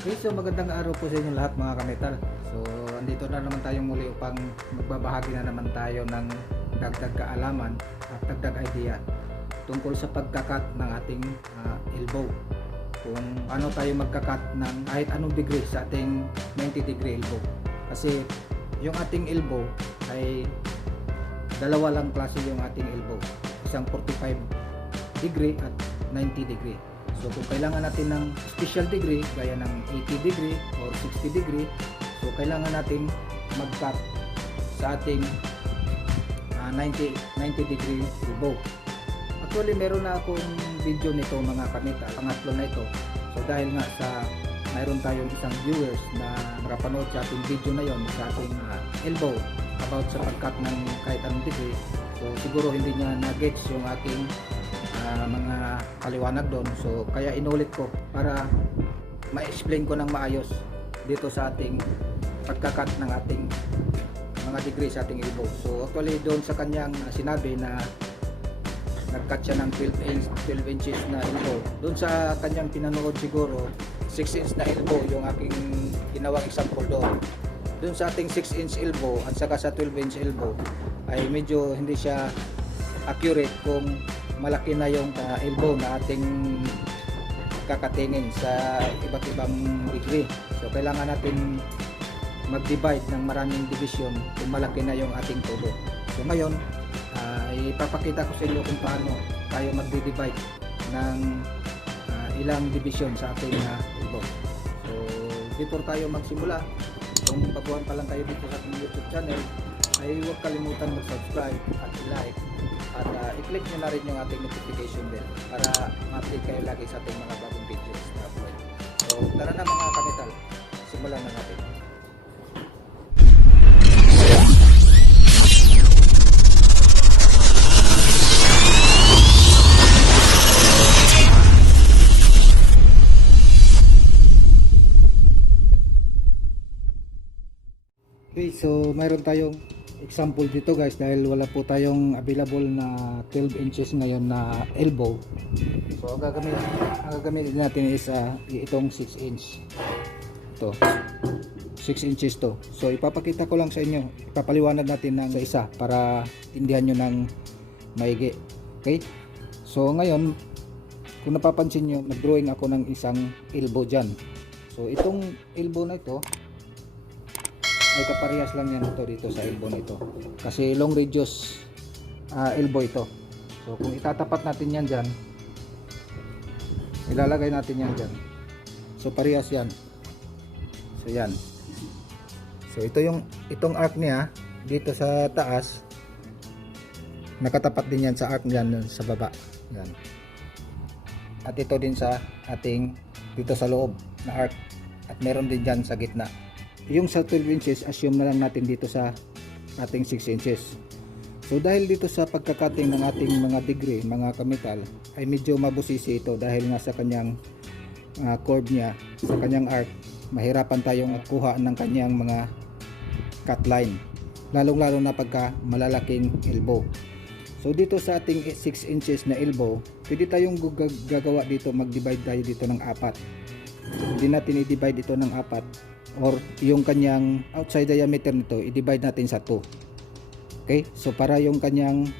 Okay, so magandang araw po sa inyo lahat mga kametal. So andito na naman tayo muli upang magbabahagi na naman tayo ng dagdag kaalaman at dagdag idea tungkol sa pagkakat ng ating elbow. Kung ano tayo magkakat ng kahit anong degree sa ating 90 degree elbow. Kasi yung ating elbow ay dalawa lang klase yung ating elbow. Isang 45 degree at 90 degree. So kung kailangan natin ng special degree gaya ng 80 degree or 60 degree, so kailangan natin mag-cut sa ating 90 degree elbow. Actually meron na akong video nito mga kamita, pangatlo na ito. So dahil nga sa mayroon tayong isang viewers na nakapanood sa ating video na yon sa ating elbow about sa pag-cut ng kahit anong degree, so siguro hindi niya na-gets yung aking mga paliwanag doon. So kaya inulit ko para ma-explain ko ng maayos dito sa ating pagkakat ng ating mga degree sa ating elbow. So actually doon sa kanyang sinabi na nag-cut siya ng 12 inches na elbow. Doon sa kanyang pinanood siguro 6 inch na elbow yung aking ginawang example doon. Doon sa ating 6 inch elbow at saka sa 12 inch elbow ay medyo hindi siya accurate kung malaki na yung elbow na ating kakatingin sa iba't ibang degree. So kailangan natin mag-divide ng maraming division kung malaki na yung ating tubo. So ngayon ipapakita ko sa inyo kung paano tayo mag-divide ng ilang division sa ating elbow. So before tayo magsimula, kung baguhan pa lang kayo dito sa ating YouTube channel, ay huwag kalimutan mag-subscribe at like at i-click nyo na rin yung ating notification bell para ma-update kayo lagi sa ating mga bagong videos na upload. So tara na mga kametal, simulan na natin. Okay, so mayroon tayong example dito guys dahil wala po tayong available na 12 inches ngayon na elbow. So ang gagamitin natin is itong 6 inch. Ito, 6 inches to. So ipapakita ko lang sa inyo, ipapaliwanag natin ng isa para tindihan nyo ng maigi. Okay, so ngayon kung napapansin nyo, nag-drawing ako ng isang elbow dyan. So itong elbow na ito ay kaparehas lang yan ito dito sa elbow nito kasi long radius elbow ito. So kung itatapat natin yan dyan, ilalagay natin yan dyan, so parehas yan. So yan, so ito yung itong arc niya dito sa taas, nakatapat din yan sa arc niyan sa baba yan, at ito din sa ating dito sa loob na arc, at meron din dyan sa gitna. Yung sa 12 inches, assume na lang natin dito sa ating 6 inches. So dahil dito sa pagkakating ng ating mga degree, mga kametal, ay medyo mabusisi ito dahil nga sa kanyang curve niya, sa kanyang arc, mahirapan tayong kuha ng kanyang mga cut line, lalong lalo na pagka malalaking elbow. So dito sa ating 6 inches na elbow, pwede tayong gagawa dito, mag-divide tayo dito ng 4. Hindi natin i-divide ito ng 4, or yung kanyang outside diameter nito i-divide natin sa 2. Okay, so para yung kanyang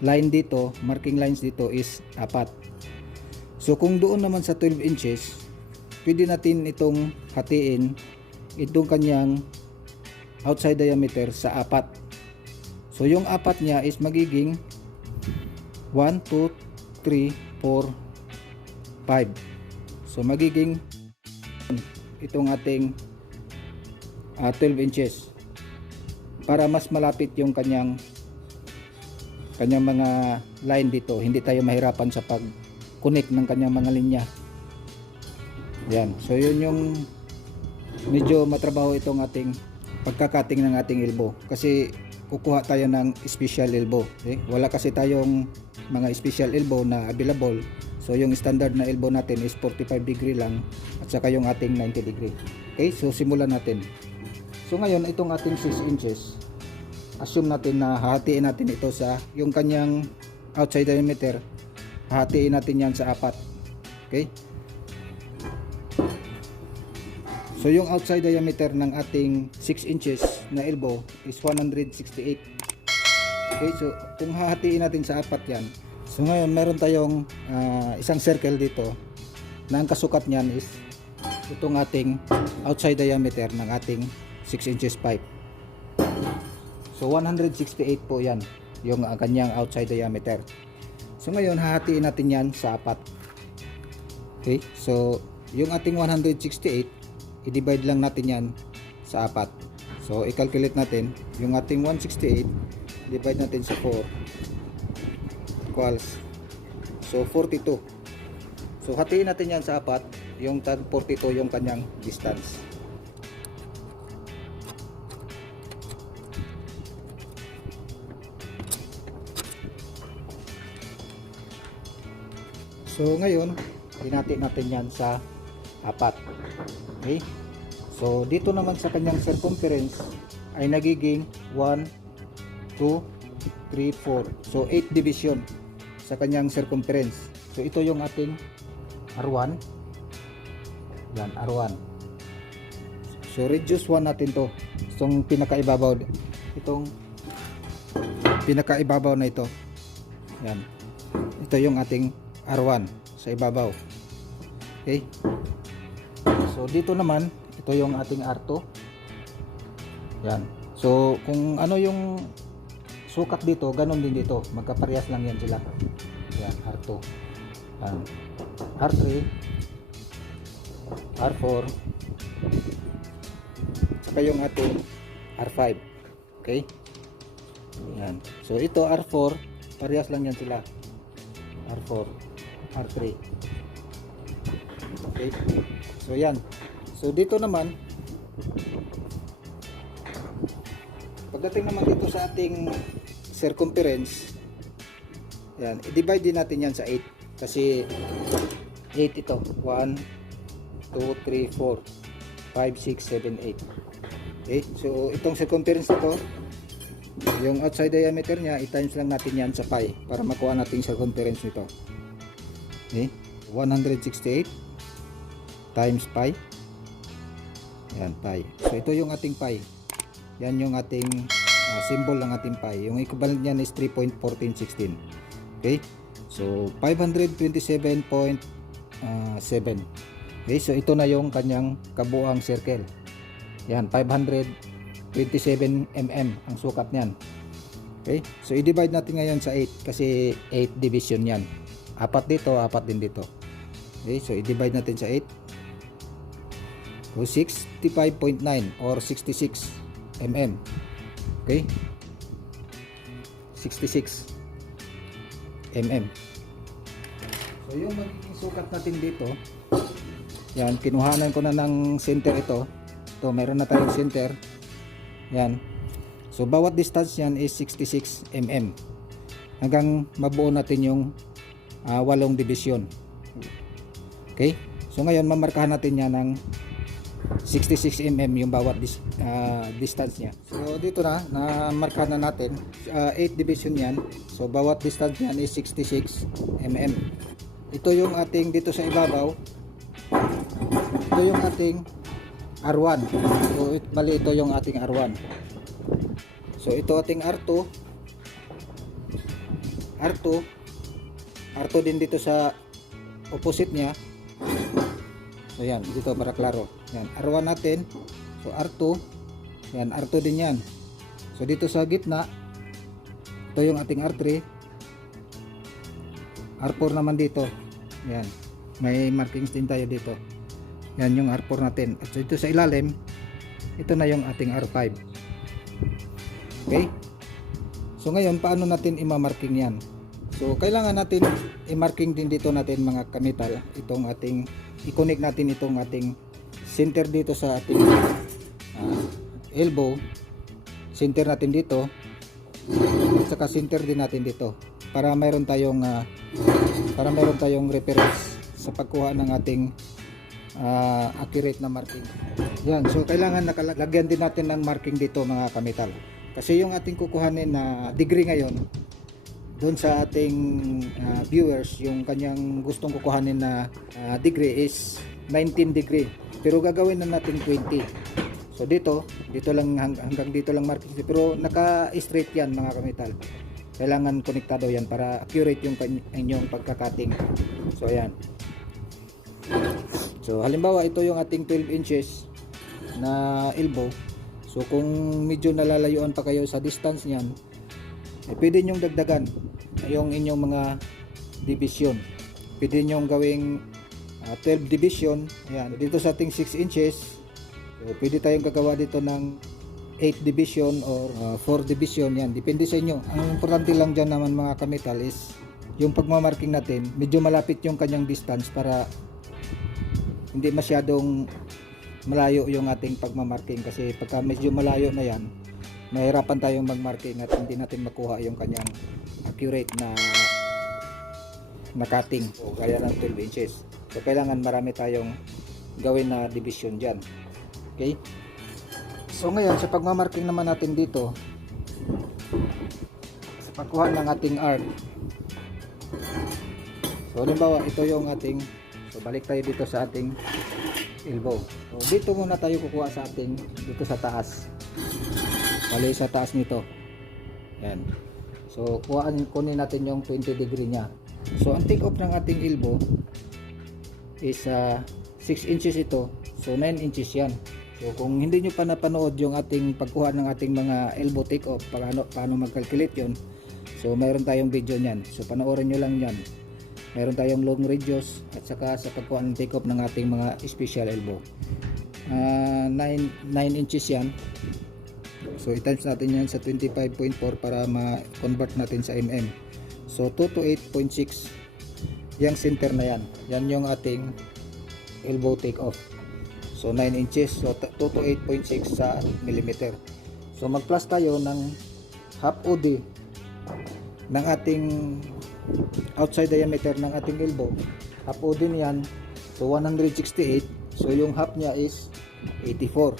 line dito, marking lines dito is 4. So kung doon naman sa 12 inches, pwede natin itong hatiin itong kanyang outside diameter sa 4. So yung 4 niya is magiging 1, 2, 3, 4, 5. So magiging itong ating 12 inches para mas malapit yung kanyang mga line dito, hindi tayo mahirapan sa pag connect ng kanyang mga linya. Yan, so yun yung medyo matrabaho itong ating pagkakating ng ating elbow kasi kukuha tayo ng special elbow. Okay? Wala kasi tayong mga special elbow na available. So yung standard na elbow natin is 45 degree lang at saka yung ating 90 degree. Okay, so simulan natin. So ngayon itong ating 6 inches, assume natin na hahatiin natin ito sa yung kanyang outside diameter, hahatiin natin yan sa 4. Okay, So yung outside diameter ng ating 6 inches na elbow is 168. Okay, so kung hahatiin natin sa apat yan, so ngayon meron tayong isang circle dito na ang kasukat niyan is itong ating outside diameter ng ating 6 inches pipe. So 168 po yan yung kanyang outside diameter. So ngayon hahatiin natin yan sa apat. Okay, so yung ating 168, i-divide lang natin yan sa apat. So i-calculate natin yung ating 168, divide natin sa 4 equals, so 42. So hatiin natin yan sa apat, yung tag 42 yung kanyang distance. So ngayon, hinati natin yan sa apat. Okay? So dito naman sa kanyang circumference ay nagiging 1, 2, 3, 4. So 8 division sa kanyang circumference. So ito yung ating R1. Yan, R1. So reduce 1 natin to. Itong pinakaibabaw. Itong pinakaibabaw na ito. Yan. Ito yung ating R1 sa ibabaw. Okay? So dito naman, ito yung ating R2. Yan. So kung ano yung sukat dito, ganun din dito. Magkaparehas lang yan sila. Yan, R2. Yan. R3, R4, saka yung ating R5. Okay? Yan. So ito R4, parehas lang yan sila. R4, R3. Okay? So yan. So dito naman, pagdating naman dito sa ating circumference, yan, i-divide din natin yan sa 8 kasi 8 ito, 1, 2, 3, 4, 5, 6, 7, 8. Okay? So itong circumference ito, yung outside diameter niya, i-times lang natin yan sa pi para makuha natin yung circumference nito. Okay? 168 times pi. Yan, pi. So ito yung ating pi. Yan yung ating symbol ng ating pi. Yung equivalent niyan is 3.1416. Okay? So 527.7. Okay, so ito na yung kanyang kabuang circle. Yan, 527 mm ang sukat niyan. Okay? So i-divide natin ngayon sa 8 kasi 8 division yan. Apat dito, apat din dito. Okay, so i-divide natin sa 8. So 65.9 or 66 mm. Okay? 66 mm. So yung magiging sukat natin dito, yan, kinuhanan ko na ng center ito. Ito, meron na tayong center. Yan. So bawat distance yan is 66 mm. Hanggang mabuo natin yung 8 division. Okay? So ngayon mamarkahan natin yan ng 66 mm yung bawat distance niya. So dito na markahan na natin 8 division yan. So bawat distance niyan is 66 mm. Ito yung ating dito sa ibabaw. Ito yung ating R1. So bali ito yung ating R1. So ito ating R2. R2 din dito sa opposite niya. So yan, dito para klaro. Yan, R1 natin. So R2. Yan, R2 din yan. So dito sa gitna, ito yung ating R3. R4 naman dito. Yan. May markings din tayo dito. Yan yung R4 natin. At dito sa ilalim, ito na yung ating R5. Okay? So ngayon, paano natin i-marking yan? So kailangan natin i-marking din dito natin mga kamital. Itong ating, i-connect natin itong ating center dito sa ating elbow. Center natin dito. At saka center din natin dito. Para mayroon tayong reference sa pagkuha ng ating accurate na marking. Yan, so kailangan nakalagyan din natin ng marking dito mga kamital. Kasi yung ating kukuhanin na degree ngayon doon sa ating viewers, yung kanyang gustong kukuhanin na degree is 19 degree. Pero gagawin na natin 20. So dito lang hanggang dito lang marking. Pero naka-straight yan mga kametal. Kailangan konektado yan para accurate yung inyong pagkakating. So ayan. So halimbawa ito yung ating 12 inches na elbow. So kung medyo nalalayuan pa kayo sa distance niyan, pwede nyong dagdagan yung inyong mga division. Pwede nyong gawing 12 division. Ayan, dito sa ating 6 inches, so pwede tayong gagawa dito ng 8 division or 4 division. Yan, depende sa inyo. Ang importante lang dyan naman mga kametal is yung pagmamarking natin, medyo malapit yung kanyang distance para hindi masyadong malayo yung ating pagmamarking, kasi pagka medyo malayo na yan, mahirapan tayong magmarking at hindi natin makuha yung kanyang accurate na cutting o gaya ng 12 inches. So kailangan marami tayong gawin na division dyan. Okay, so ngayon sa pagmamarking naman natin dito, sa pagkuha ng ating arc, so halimbawa ito yung ating, so balik tayo dito sa ating elbow. So dito muna tayo kukuha sa ating, dito sa taas, bali sa taas nito. Yan. So kunin natin yung 20 degree nya. So ang take off ng ating elbow is 6 inches ito. So 9 inches yan. So kung hindi nyo pa napanood yung ating pagkuha ng ating mga elbow take off, paano mag-calculate yun, so mayroon tayong video nyan. So panoorin nyo lang yan. Meron tayong long radius at saka sa pagkuha ng take off ng ating mga special elbow. 9 inches yan. So i-times natin yan sa 25.4 para ma-convert natin sa mm. So 2 to 8.6 yung center na yan. Yan yung ating elbow take off. So 9 inches. So 2 to 8.6 sa millimeter. So mag-plus tayo ng half OD ng ating outside diameter ng ating elbow. Half OD niyan, so 168. So yung half niya is 84.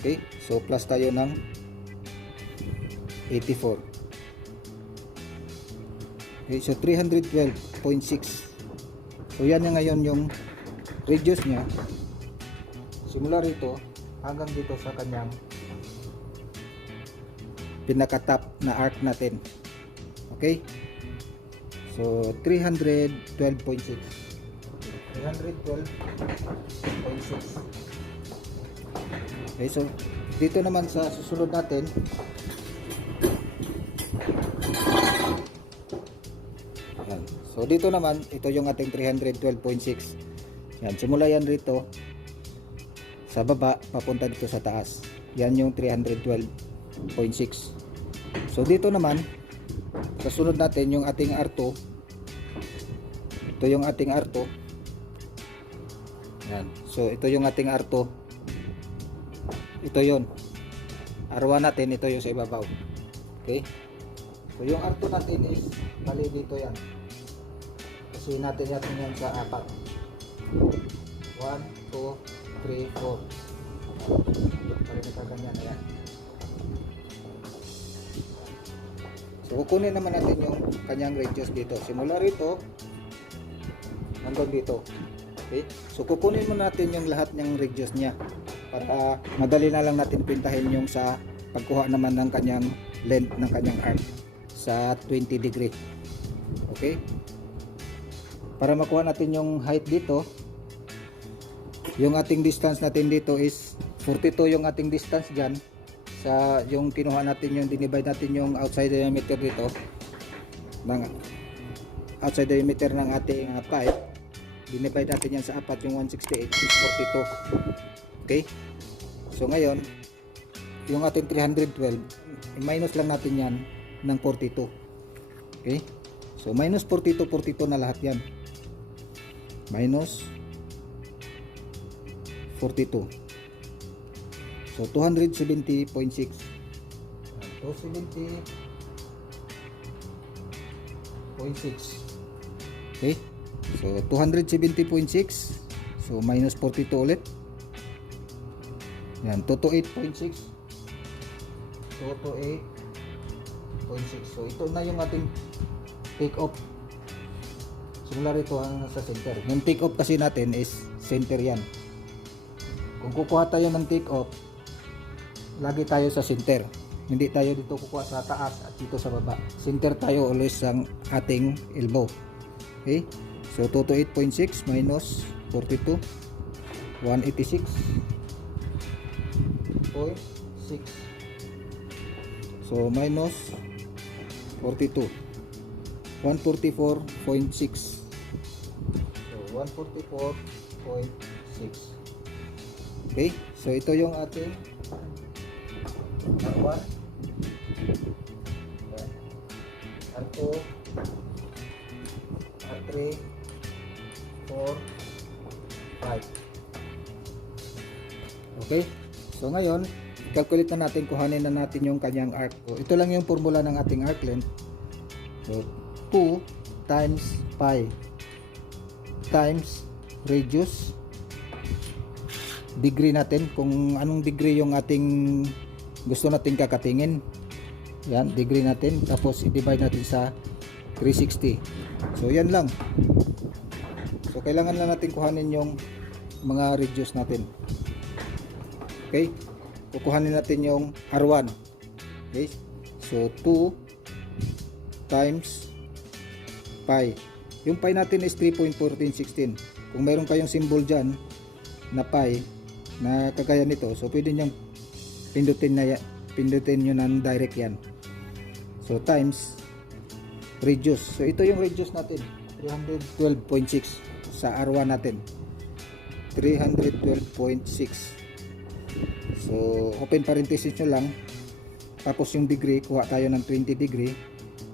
Okay, so plus tayo ng 84. Okay, so 312.6. So yan na ngayon yung radius niya simula rito hanggang dito sa kanyang pinaka-top na arc natin. Okay, so 312.6. 312.6. Okay, so dito naman sa susunod natin, yan. So dito naman, ito yung ating 312.6. Yan, simula yan rito sa baba papunta dito sa taas. Yan yung 312.6. So dito naman kasunod natin yung ating R2. Ito yung ating R2. Yan. So ito yung ating R2. Ito yon. R1 natin, ito yung sa ibabaw. Okay? So yung R2 natin is bali dito yan. Kasi natin yan sa 4. 1, 2, 3, 4. Para nakaganyan na yan. So kukunin naman natin yung kanyang radius dito. Simula rito hanggang dito. Okay? So kukunin mo natin yung lahat ng radius niya para madali na lang natin pintahin yung sa pagkuha naman ng kanyang length ng kanyang arc sa 20 degree. Okay? Para makuha natin yung height dito, yung ating distance natin dito is 42 yung ating distance dyan. Sa yung kinuha natin, yung dinivide natin yung outside diameter dito ng outside diameter ng ating pipe, dinivide natin yan sa 4, yung 168 is 42. Okay, so ngayon yung ating 312 minus lang natin yan ng 42. Okay, so minus 42 na lahat yan, minus 42. So 270.6. 270.6. Okay? So 270.6. So minus 42 ulit. Yan, 228.6. 228.6. So ito na yung ating take off. Simula rito hanggang sa center. Yung take off kasi natin is center yan. Kung kukuha tayo ng take off, lagi tayo sa center. Hindi tayo dito kukuha sa taas at dito sa baba. Center tayo always sa ating elbow. Okay? So 228.6 minus 42, 186.6. So minus 42, 144.6. So 144.6. Okay? So ito yung ating R1, R2, R3, 4, 5. Okay? So ngayon, calculate na natin, kuhanin na natin yung kanyang arc. So, ito lang yung formula ng ating arc length. So 2 times pi times radius, degree natin, kung anong degree yung ating gusto natin kakatingin. Yan, degree natin, tapos i-divide natin sa 360. So yan lang. So kailangan lang natin kuhanin yung mga radius natin. Okay, kukuhanin natin yung R1. Okay, so 2 times pi. Yung pi natin is 3.1416. Kung mayroon kayong symbol dyan na pi na kagaya nito, so pwede nyo pindutin nyo ng direct yan. So times radius. So ito yung radius natin, 312.6 sa R1 natin, 312.6. So open parenthesis nyo lang, tapos yung degree, kuha tayo ng 20 degree,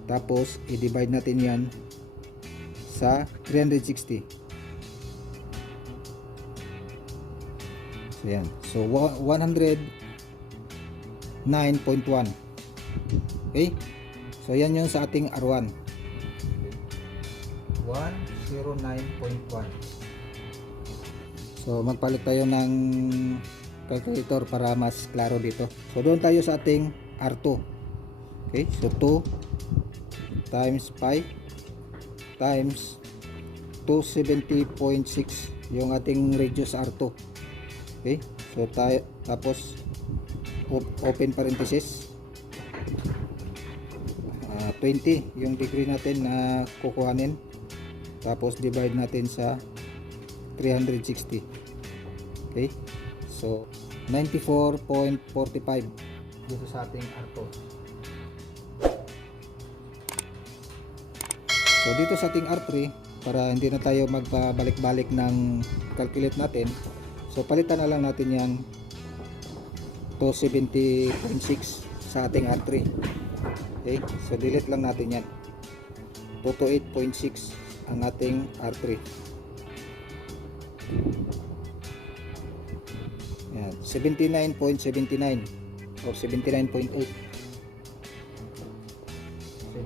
tapos i-divide natin yan sa 360. So yan, so 109.1. Okay, so yan yung sa ating R1, 109.1. So magpalit tayo ng calculator para mas klaro dito. So doon tayo sa ating R2. Okay, so 2 times pi times 270.6 yung ating radius R2. Okay, so tayo, tapos open parenthesis, 20 yung degree natin na kukuhanin, tapos divide natin sa 360. Okay, so 94.45 dito sa ating R2. So dito sa ating R3, para hindi na tayo magpabalik-balik ng calculate natin, so palitan na lang natin yung 270.6 sa ating R3. Okay, so delete lang natin yan, 228.6 ang ating R3. Yan, 79.79 or 79.8.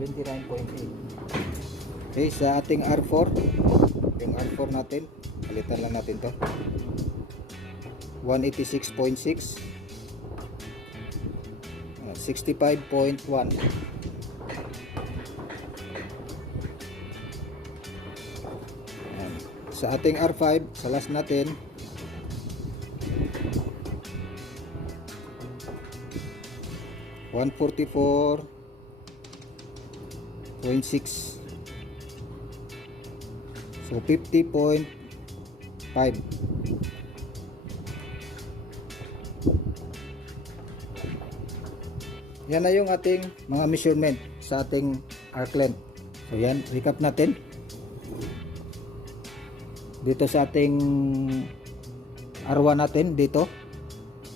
79.8. Okay, sa ating R4, yung R4 natin, palitan lang natin to, 186.6, 65.1. Sa ating R5, sa last natin, 144.6. So 50.5. Yan na yung ating mga measurement sa ating arc length. So yan, recap natin. Dito sa ating R1 natin, dito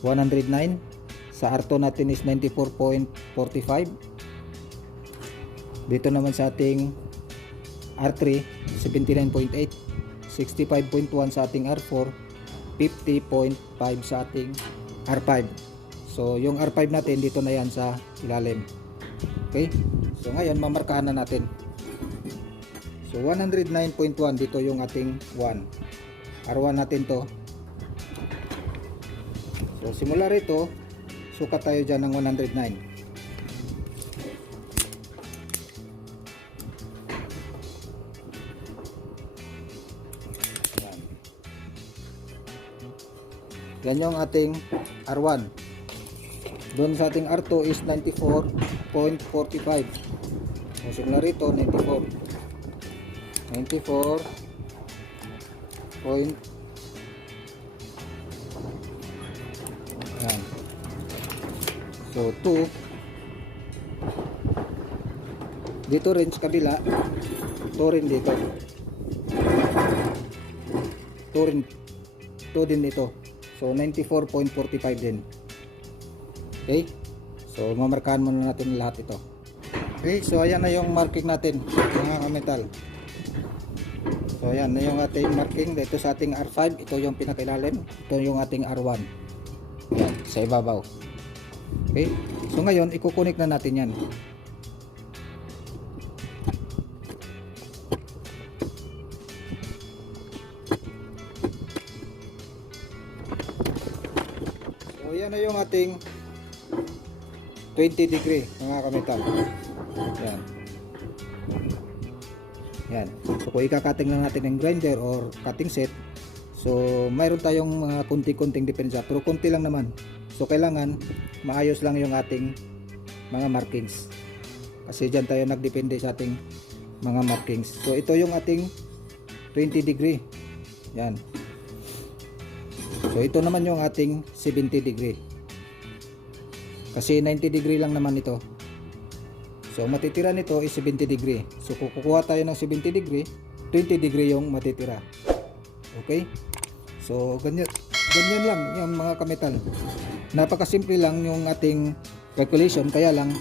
109. Sa R2 natin is 94.45. Dito naman sa ating R3, 79.8, 65.1 sa ating R4, 50.5 sa ating R5. So yung R5 natin dito na yan sa ilalim. Okay, so ngayon mamarkahan na natin. So 109.1 dito yung ating 1 R1 natin to. So simula rito, sukat tayo dyan ng 109. Yan yung ating R1. Doon sa ating R2 is 94.45. So simula rito 94. 94 point. Yan. So 2. Dito rin sa kabila. 2 rin dito. 2 rin. 2 din dito. So 94.45 din. Okay? So mamarkahan muna natin lahat ito. Okay, so ayan na yung marking natin, mga kametal. So ayan na yung ating marking dito sa ating R5. Ito yung pinakailalim. Ito yung ating R1. Ayan, sa ibabaw. Okay? So ngayon, ikukunik na natin yan. So ayan na yung ating 20 degree, mga kametal. Yan. Yan. So kung ikakating lang natin ng grinder or cutting set, so mayroon tayong mga kunti-kunting diferensya, pero kunti lang naman. So kailangan maayos lang yung ating mga markings. Kasi dyan tayo nagdepende sa ating mga markings. So ito yung ating 20 degree. Yan. So ito naman yung ating 70 degree. Kasi 90 degree lang naman ito. So matitira nito is 70 degree. So kung kukuha tayo ng 70 degree, 20 degree yung matitira. Okay? So ganyan lang yung mga kametal. Napakasimple lang yung ating calculation, kaya lang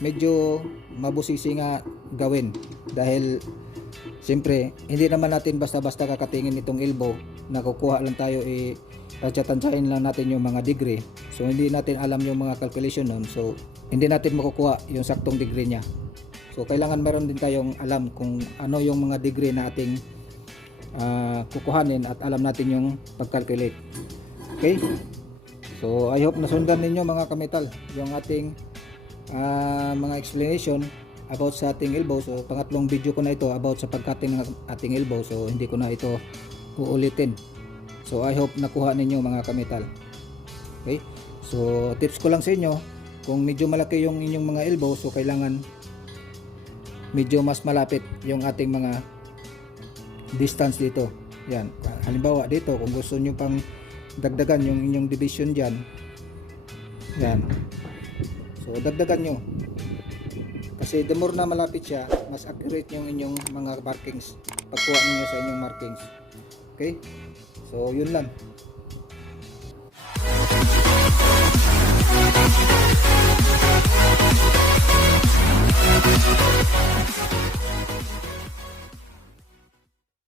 medyo mabusisi nga gawin. Dahil siyempre, hindi naman natin basta-basta kakatingin itong elbow na kukuha lang tayo tansyahin lang natin yung mga degree. So hindi natin alam yung mga calculation nun. So hindi natin makukuha yung saktong degree niya. So kailangan meron din tayong alam kung ano yung mga degree na ating kukuhanin at alam natin yung pag-calculate. Okay? So I hope nasundan ninyo mga kametal yung ating mga explanation about sa ating elbow. So pangatlong video ko na ito about sa pagcutting ng ating elbow. So hindi ko na ito uulitin. So I hope nakuha ninyo mga kametal. Okay? So tips ko lang sa inyo, kung medyo malaki yung inyong mga elbow, so kailangan medyo mas malapit yung ating mga distance dito. Yan. Halimbawa dito, kung gusto nyo pang dagdagan yung inyong division dyan, yan. So dagdagan nyo. Kasi the more na malapit siya, mas accurate yung inyong mga markings. Pagkuha niyo sa inyong markings. Okay? So yun lang.